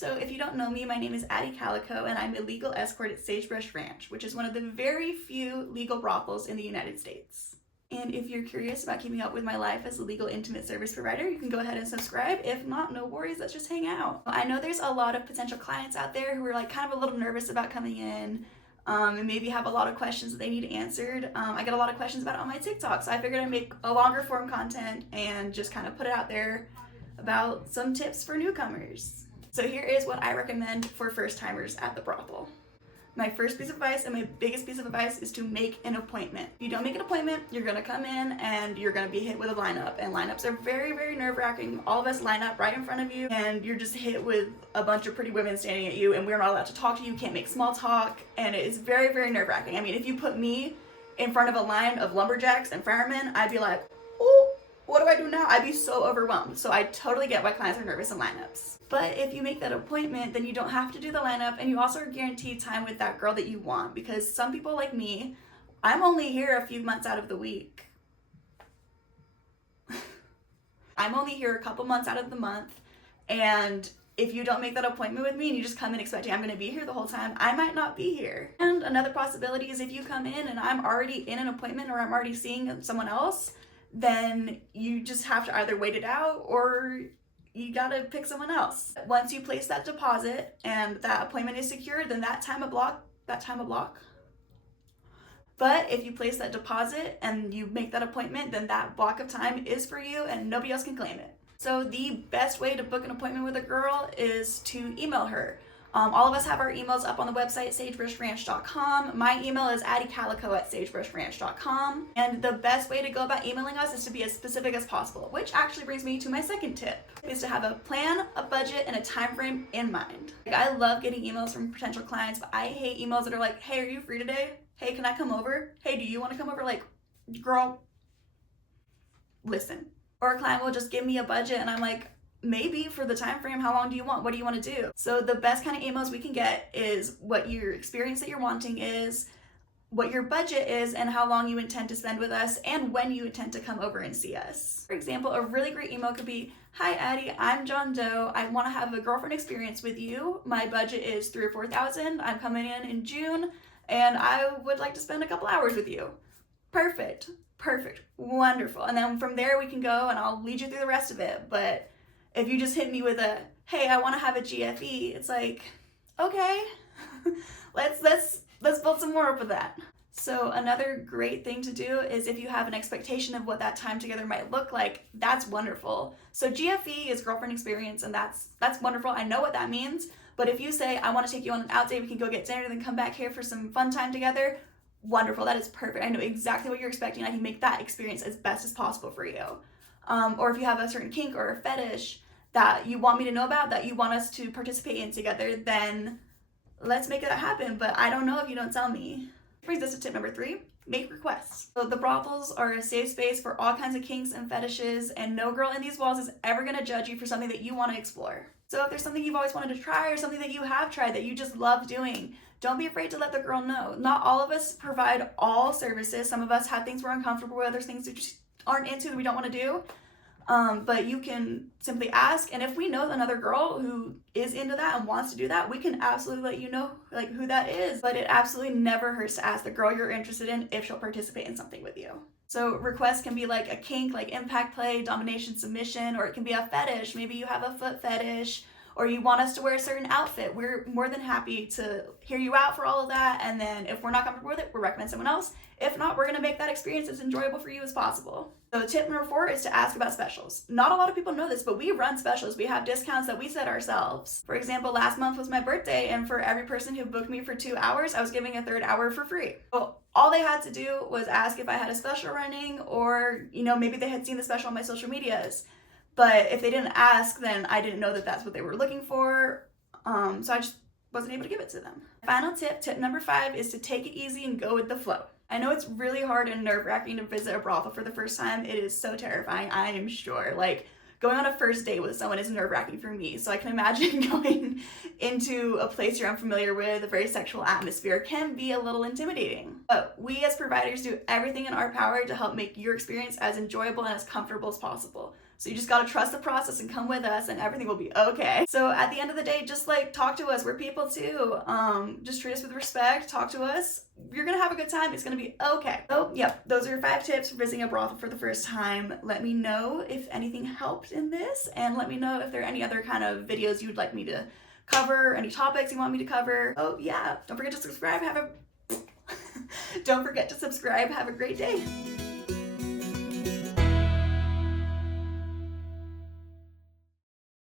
So if you don't know me, my name is Addie Calico and I'm a legal escort at Sagebrush Ranch, which is one of the very few legal brothels in the United States. And if you're curious about keeping up with my life as a legal intimate service provider, you can go ahead and subscribe. If not, no worries, let's just hang out. I know there's a lot of potential clients out there who are like kind of a little nervous about coming in and maybe have a lot of questions that they need answered. I get a lot of questions about it on my TikTok, so I figured I'd make a longer form content and just kind of put it out there about some tips for newcomers. So here is what I recommend for first timers at the brothel. My first piece of advice and my biggest piece of advice is to make an appointment. If you don't make an appointment, you're gonna come in and you're gonna be hit with a lineup. And lineups are very, very nerve-wracking. All of us line up right in front of you and you're just hit with a bunch of pretty women standing at you and we're not allowed to talk to you, can't make small talk, and it's very, very nerve-wracking. I mean, if you put me in front of a line of lumberjacks and firemen, I'd be like, oh, what do I do now? I'd be so overwhelmed. So I totally get why clients are nervous in lineups. But if you make that appointment, then you don't have to do the lineup and you also are guaranteed time with that girl that you want, because some people like me, I'm only here a few months out of the week. I'm only here a couple months out of the month, and if you don't make that appointment with me and you just come in expecting I'm gonna be here the whole time, I might not be here. And another possibility is if you come in and I'm already in an appointment or I'm already seeing someone else, then you just have to either wait it out or you gotta pick someone else. Once you place that deposit and that appointment is secured, then that time of block. But if you place that deposit and you make that appointment, then that block of time is for you and nobody else can claim it. So the best way to book an appointment with a girl is to email her. All of us have our emails up on the website, sagebrushranch.com. My email is addicalico@sagebrushranch.com. And the best way to go about emailing us is to be as specific as possible, which actually brings me to my second tip, is to have a plan, a budget, and a time frame in mind. Like, I love getting emails from potential clients, but I hate emails that are like, hey, are you free today? Hey, can I come over? Hey, do you want to come over? Like, girl, listen. Or a client will just give me a budget and I'm like, maybe for the time frame, how long do you want? What do you want to do? So the best kind of emails we can get is what your experience that you're wanting is, what your budget is, and how long you intend to spend with us, and when you intend to come over and see us. For example, a really great email could be, hi Addie, I'm John Doe. I want to have a girlfriend experience with you. My budget is $3,000 or $4,000. I'm coming in June and I would like to spend a couple hours with you. Perfect, wonderful. And then from there we can go and I'll lead you through the rest of it. But if you just hit me with a, hey, I want to have a GFE, it's like, okay, let's build some more up of that. So another great thing to do is if you have an expectation of what that time together might look like, that's wonderful. So GFE is girlfriend experience, and that's wonderful. I know what that means. But if you say, I want to take you on an out date, we can go get dinner, then come back here for some fun time together, wonderful. That is perfect. I know exactly what you're expecting. I can make that experience as best as possible for you. Or if you have a certain kink or a fetish that you want me to know about, that you want us to participate in together, then let's make that happen. But I don't know if you don't tell me. Brings us to tip number 3, make requests. So the brothels are a safe space for all kinds of kinks and fetishes, and no girl in these walls is ever gonna judge you for something that you want to explore. So if there's something you've always wanted to try or something that you have tried that you just love doing, don't be afraid to let the girl know. Not all of us provide all services. Some of us have things we're uncomfortable with, other things we just aren't into that we don't want to do. But you can simply ask, and if we know another girl who is into that and wants to do that, we can absolutely let you know like who that is. But it absolutely never hurts to ask the girl you're interested in if she'll participate in something with you. So requests can be like a kink, like impact play, domination, submission, or it can be a fetish. Maybe you have a foot fetish, or you want us to wear a certain outfit. We're more than happy to hear you out for all of that. And then if we're not comfortable with it, we'll recommend someone else. If not, we're gonna make that experience as enjoyable for you as possible. So tip number 4 is to ask about specials. Not a lot of people know this, but we run specials. We have discounts that we set ourselves. For example, last month was my birthday, and for every person who booked me for 2 hours, I was giving a third hour for free. So all they had to do was ask if I had a special running, or maybe they had seen the special on my social medias. But if they didn't ask, then I didn't know that that's what they were looking for. So I just wasn't able to give it to them. Final tip number 5, is to take it easy and go with the flow. I know it's really hard and nerve-wracking to visit a brothel for the first time. It is so terrifying, I am sure. Like, going on a first date with someone is nerve-wracking for me. So I can imagine going into a place you're unfamiliar with, a very sexual atmosphere, can be a little intimidating. But we as providers do everything in our power to help make your experience as enjoyable and as comfortable as possible. So you just gotta trust the process and come with us and everything will be okay. So at the end of the day, just like talk to us. We're people too. Just treat us with respect, talk to us. You're gonna have a good time. It's gonna be okay. So yep, those are 5 tips for visiting a brothel for the first time. Let me know if anything helped in this, and let me know if there are any other kind of videos you would like me to cover, any topics you want me to cover. Oh yeah, don't forget to subscribe. Don't forget to subscribe. Have a great day.